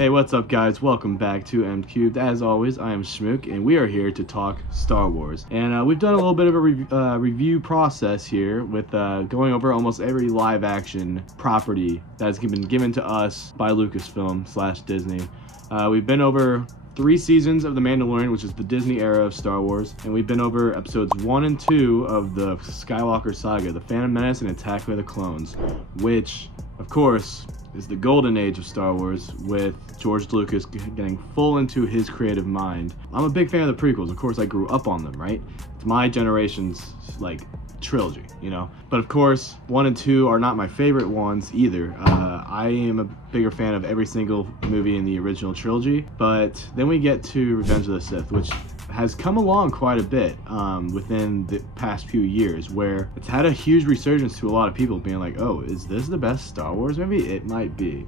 Hey, what's up, guys? Welcome back to MCubed. As always, I am Schmook, and we are here to talk Star Wars. And we've done a little bit of a review process here with going over almost every live-action property that's been given to us by Lucasfilm / Disney. We've been over 3 seasons of The Mandalorian, which is the Disney era of Star Wars, and we've been over episodes 1 and 2 of the Skywalker saga, The Phantom Menace and Attack of the Clones, which, of course, is the golden age of Star Wars, with George Lucas getting full into his creative mind. I'm a big fan of the prequels. Of course, I grew up on them, right? It's my generation's, trilogy, you know? But of course, 1 and 2 are not my favorite ones either. I am a bigger fan of every single movie in the original trilogy, but then we get to Revenge of the Sith, which has come along quite a bit within the past few years, where it's had a huge resurgence to a lot of people being like, oh, is this the best Star Wars movie? It might be.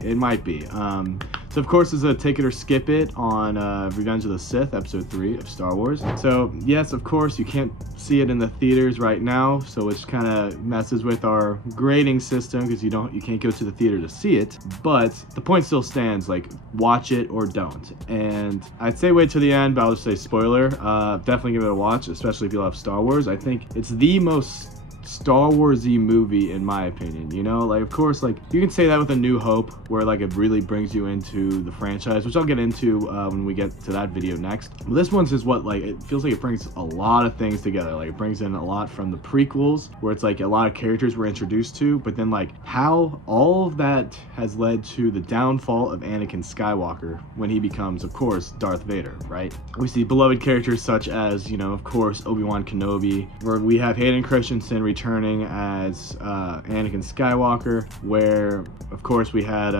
So of course, it's a take it or skip it on Revenge of the Sith, episode 3 of Star Wars. So yes, of course, you can't see it in the theaters right now, so it kind of messes with our grading system because you can't go to the theater to see it. But the point still stands, watch it or don't. And I'd say wait till the end, but I'll just say spoiler. Definitely give it a watch, especially if you love Star Wars. I think it's the most Star Wars-y movie in my opinion, you know? Of course, you can say that with A New Hope, where it really brings you into the franchise, which I'll get into when we get to that video next. But this one's just it feels like it brings a lot of things together. It brings in a lot from the prequels, where it's a lot of characters we're introduced to, but then how all of that has led to the downfall of Anakin Skywalker when he becomes, of course, Darth Vader, right? We see beloved characters such as, of course, Obi-Wan Kenobi, where we have Hayden Christensen returning as Anakin Skywalker, where of course we had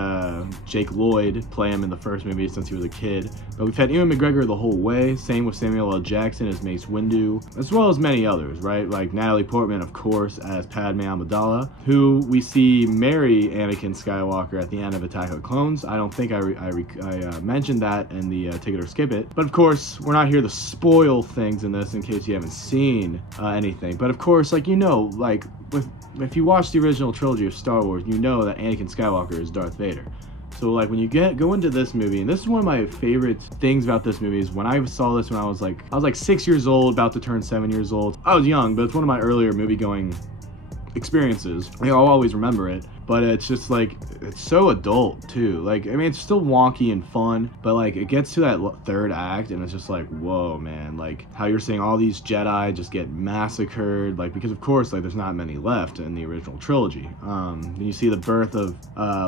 Jake Lloyd play him in the first movie since he was a kid, but we've had Ewan McGregor the whole way. Same with Samuel L. Jackson as Mace Windu, as well as many others, right? Natalie Portman, of course, as Padme Amidala, who we see marry Anakin Skywalker at the end of Attack of the Clones. I don't think I mentioned that in the Take It or Skip It, but of course we're not here to spoil things in this in case you haven't seen anything. But of course, if you watch the original trilogy of Star Wars, you know that Anakin Skywalker is Darth Vader. So when you go into this movie, and this is one of my favorite things about this movie, is when I saw this when I was 6 years old, about to turn 7 years old. I was young, but it's one of my earlier movie going experiences. I'll always remember it, but it's just it's so adult too. It's still wonky and fun, but it gets to that third act and it's just whoa, man, how you're seeing all these Jedi just get massacred, because of course there's not many left in the original trilogy. Then you see the birth of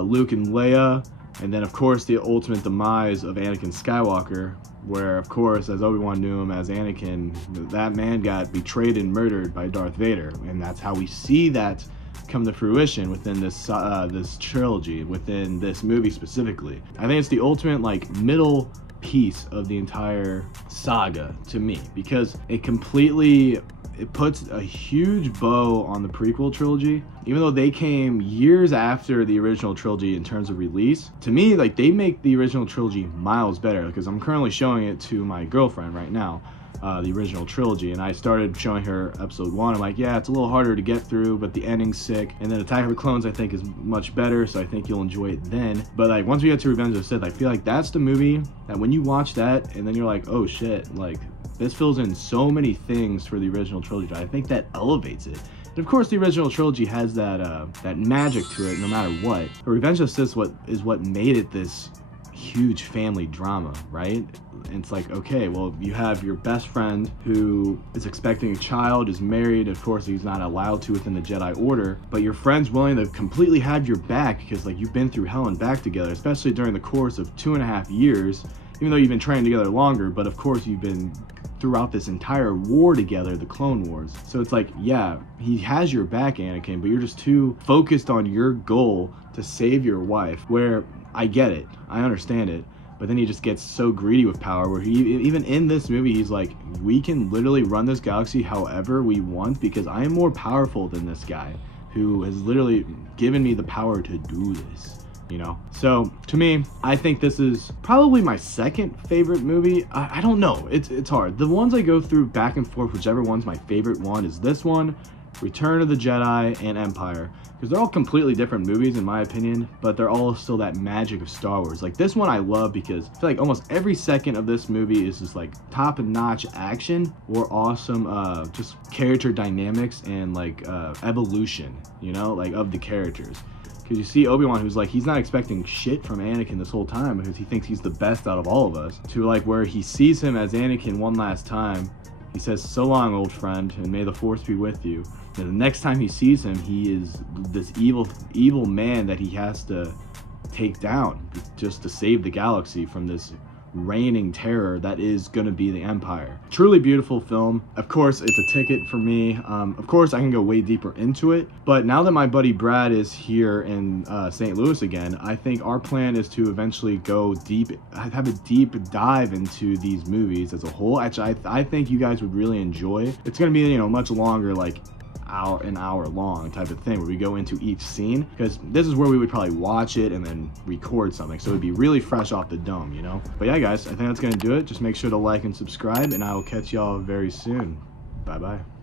Luke and Leia, and then of course the ultimate demise of Anakin Skywalker, where of course, as Obi-Wan knew him as Anakin, that man got betrayed and murdered by Darth Vader, and that's how we see that come to fruition within this trilogy, within this movie specifically. I think it's the ultimate middle piece of the entire saga to me, because it puts a huge bow on the prequel trilogy. Even though they came years after the original trilogy in terms of release, to me, they make the original trilogy miles better, because I'm currently showing it to my girlfriend right now, the original trilogy, and I started showing her episode 1. I'm like, yeah, it's a little harder to get through, but the ending's sick. And then Attack of the Clones, I think, is much better, so I think you'll enjoy it then. But once we get to Revenge of the Sith, I feel that's the movie that when you watch that, and then you're like, oh shit, this fills in so many things for the original trilogy. I think that elevates it. And of course, the original trilogy has that magic to it, no matter what. But Revenge of the Sith is what made it this huge family drama, right? And it's okay, well, you have your best friend who is expecting a child, is married. Of course, he's not allowed to within the Jedi Order, but your friend's willing to completely have your back because you've been through hell and back together, especially during the course of 2.5 years, even though you've been training together longer. But of course, you've been throughout this entire war together, the Clone Wars. So it's yeah, he has your back, Anakin, but you're just too focused on your goal to save your wife, where I get it, I understand it, but then he just gets so greedy with power, where he, even in this movie, he's we can literally run this galaxy however we want because I am more powerful than this guy who has literally given me the power to do this. So to me, I think this is probably my second favorite movie. I don't know, it's hard. The ones I go through back and forth, whichever one's my favorite one, is this one, Return of the Jedi, and Empire. Because they're all completely different movies in my opinion, but they're all still that magic of Star Wars. Like this one I love because I feel like almost every second of this movie is just like top-notch action or awesome just character dynamics and like evolution, you know, like of the characters. Because you see Obi-Wan, who's like, he's not expecting shit from Anakin this whole time because he thinks he's the best out of all of us, to like where he sees him as Anakin one last time. He says, "So long, old friend, and may the Force be with you." And the next time he sees him, he is this evil man that he has to take down just to save the galaxy from this reigning terror that is going to be the Empire. Truly beautiful film. Of course, it's a ticket for me. Of course, I can go way deeper into it. But now that my buddy Brad is here in St. Louis again, I think our plan is to eventually go deep, have a deep dive into these movies as a whole. Actually, I think you guys would really enjoy it. It's going to be, you know, much longer, like an hour long type of thing where we go into each scene, because this is where we would probably watch it and then record something, so it'd be really fresh off the dome, you know. But yeah guys, I think that's gonna do it. Just make sure to like and subscribe, and I will catch y'all very soon. Bye bye.